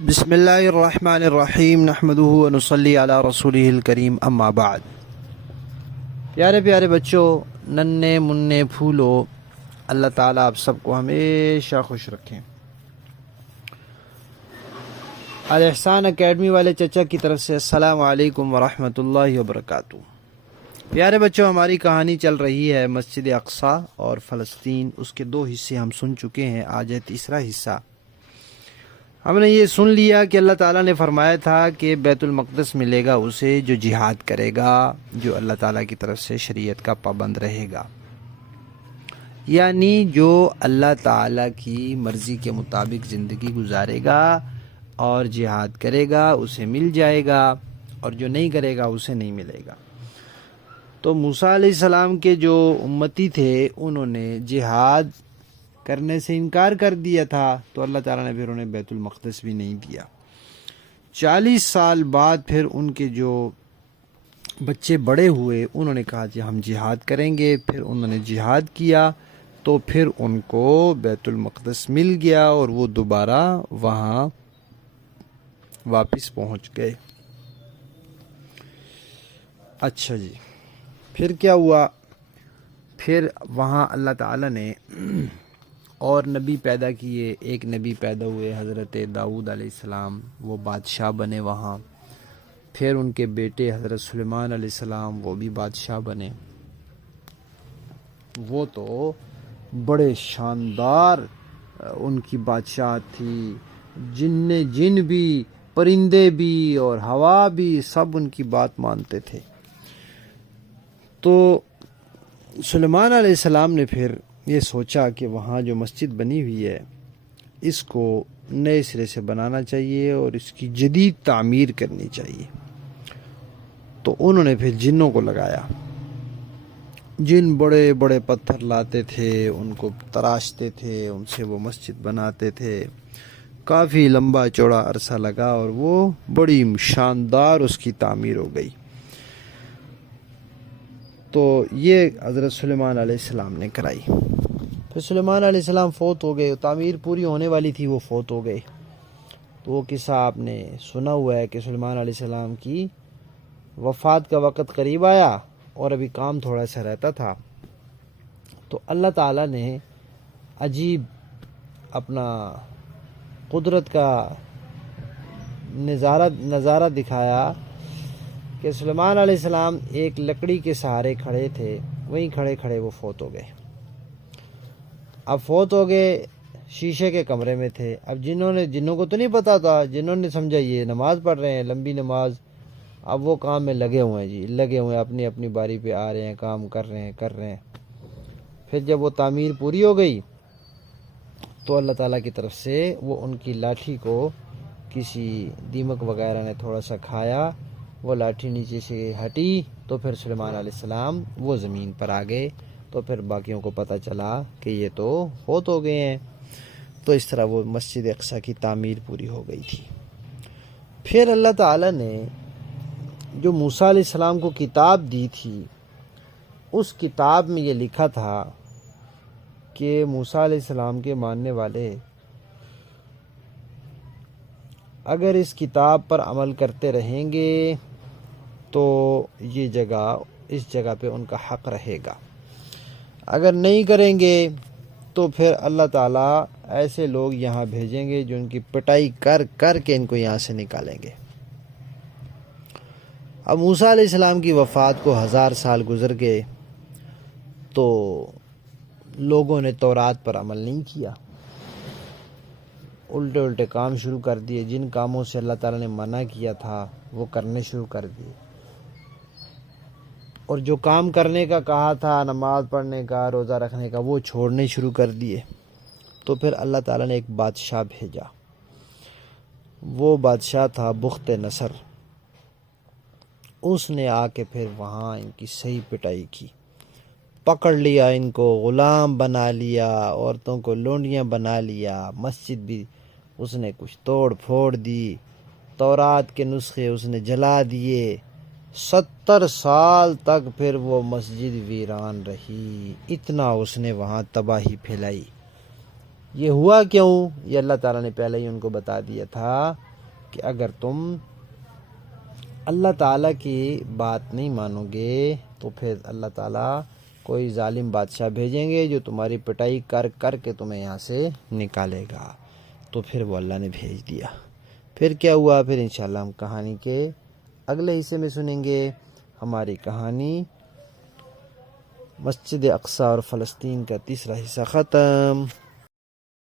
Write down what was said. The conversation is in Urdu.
بسم اللہ الرحمن الرحیم نحمدہ ونصلی علی رسولہ الکریم اما بعد۔ پیارے پیارے بچوں، ننھے مننے پھولو، اللہ تعالیٰ آپ سب کو ہمیشہ خوش رکھیں۔ الاحسان اکیڈمی والے چچا کی طرف سے السلام علیکم ورحمۃ اللہ وبرکاتہ۔ پیارے بچوں، ہماری کہانی چل رہی ہے مسجد اقصی اور فلسطین۔ اس کے 2 حصے ہم سن چکے ہیں، آج ہے تیسرا حصہ۔ ہم نے یہ سن لیا کہ اللہ تعالیٰ نے فرمایا تھا کہ بیت المقدس ملے گا اسے جو جہاد کرے گا، جو اللہ تعالیٰ کی طرف سے شریعت کا پابند رہے گا، یعنی جو اللہ تعالیٰ کی مرضی کے مطابق زندگی گزارے گا اور جہاد کرے گا اسے مل جائے گا، اور جو نہیں کرے گا اسے نہیں ملے گا۔ تو موسیٰ علیہ السلام کے جو امتی تھے انہوں نے جہاد کرنے سے انکار کر دیا تھا، تو اللہ تعالیٰ نے پھر انہیں بیت المقدس بھی نہیں دیا۔ 40 سال بعد پھر ان کے جو بچے بڑے ہوئے انہوں نے کہا کہ ہم جہاد کریں گے، پھر انہوں نے جہاد کیا تو پھر ان کو بیت المقدس مل گیا اور وہ دوبارہ وہاں واپس پہنچ گئے۔ اچھا جی، پھر کیا ہوا؟ پھر وہاں اللہ تعالیٰ نے اور نبی پیدا کیے۔ ایک نبی پیدا ہوئے حضرت داؤد علیہ السلام، وہ بادشاہ بنے وہاں۔ پھر ان کے بیٹے حضرت سلیمان علیہ السلام، وہ بھی بادشاہ بنے۔ وہ تو بڑے شاندار ان کی بادشاہت تھی، جن بھی، پرندے بھی اور ہوا بھی سب ان کی بات مانتے تھے۔ تو سلیمان علیہ السلام نے پھر یہ سوچا کہ وہاں جو مسجد بنی ہوئی ہے اس کو نئے سرے سے بنانا چاہیے اور اس کی جدید تعمیر کرنی چاہیے۔ تو انہوں نے پھر جنوں کو لگایا۔ جن بڑے بڑے پتھر لاتے تھے، ان کو تراشتے تھے، ان سے وہ مسجد بناتے تھے۔ کافی لمبا چوڑا عرصہ لگا اور وہ بڑی شاندار اس کی تعمیر ہو گئی۔ تو یہ حضرت سلیمان علیہ السلام نے کرائی۔ پھر سلیمان علیہ السلام فوت ہو گئے، تعمیر پوری ہونے والی تھی، وہ فوت ہو گئے۔ تو وہ قصہ آپ نے سنا ہوا ہے کہ سلیمان علیہ السلام کی وفات کا وقت قریب آیا اور ابھی کام تھوڑا سا رہتا تھا، تو اللہ تعالیٰ نے عجیب اپنا قدرت کا نظارہ دکھایا کہ سلیمان علیہ السلام ایک لکڑی کے سہارے کھڑے تھے، وہیں کھڑے کھڑے وہ فوت ہو گئے۔ اب فوت ہو گئے، شیشے کے کمرے میں تھے۔ اب جنوں کو تو نہیں پتا تھا، جنہوں نے سمجھا یہ نماز پڑھ رہے ہیں، لمبی نماز۔ اب وہ کام میں لگے ہوئے ہیں، لگے ہوئے ہیں، اپنی اپنی باری پہ آ رہے ہیں، کام کر رہے ہیں۔ پھر جب وہ تعمیر پوری ہو گئی تو اللہ تعالیٰ کی طرف سے وہ ان کی لاٹھی کو کسی دیمک وغیرہ نے تھوڑا سا کھایا، وہ لاٹھی نیچے سے ہٹی، تو پھر سلیمان علیہ السلام وہ زمین پر آ گئے۔ تو پھر باقیوں کو پتہ چلا کہ یہ تو فوت ہو گئے ہیں۔ تو اس طرح وہ مسجد اقصی کی تعمیر پوری ہو گئی تھی۔ پھر اللہ تعالیٰ نے جو موسیٰ علیہ السلام کو کتاب دی تھی، اس کتاب میں یہ لکھا تھا کہ موسیٰ علیہ السلام کے ماننے والے اگر اس کتاب پر عمل کرتے رہیں گے تو اس جگہ پہ ان کا حق رہے گا، اگر نہیں کریں گے تو پھر اللہ تعالیٰ ایسے لوگ یہاں بھیجیں گے جو ان کی پٹائی کر کے ان کو یہاں سے نکالیں گے۔ اب موسیٰ علیہ السلام کی وفات کو 1000 سال گزر گئے تو لوگوں نے تورات پر عمل نہیں کیا، الٹے کام شروع کر دیے۔ جن کاموں سے اللہ تعالیٰ نے منع کیا تھا وہ کرنے شروع کر دیے، اور جو کام کرنے کا کہا تھا، نماز پڑھنے کا، روزہ رکھنے کا، وہ چھوڑنے شروع کر دیے۔ تو پھر اللہ تعالیٰ نے ایک بادشاہ بھیجا، وہ بادشاہ تھا بخت نصر۔ اس نے آ کے پھر وہاں ان کی صحیح پٹائی کی، پکڑ لیا، ان کو غلام بنا لیا، عورتوں کو لونڈیاں بنا لیا، مسجد بھی اس نے کچھ توڑ پھوڑ دی، تورات کے نسخے اس نے جلا دیے۔ 70 سال تک پھر وہ مسجد ویران رہی، اتنا اس نے وہاں تباہی پھیلائی۔ یہ ہوا کیوں؟ یہ اللہ تعالیٰ نے پہلے ہی ان کو بتا دیا تھا کہ اگر تم اللہ تعالیٰ کی بات نہیں مانو گے تو پھر اللہ تعالیٰ کوئی ظالم بادشاہ بھیجیں گے جو تمہاری پٹائی کر کر کے تمہیں یہاں سے نکالے گا۔ تو پھر وہ اللہ نے بھیج دیا۔ پھر کیا ہوا؟ پھر انشاءاللہ ہم کہانی کے اگلے حصے میں سنیں گے۔ ہماری کہانی مسجد اقصی اور فلسطین کا تیسرا حصہ ختم۔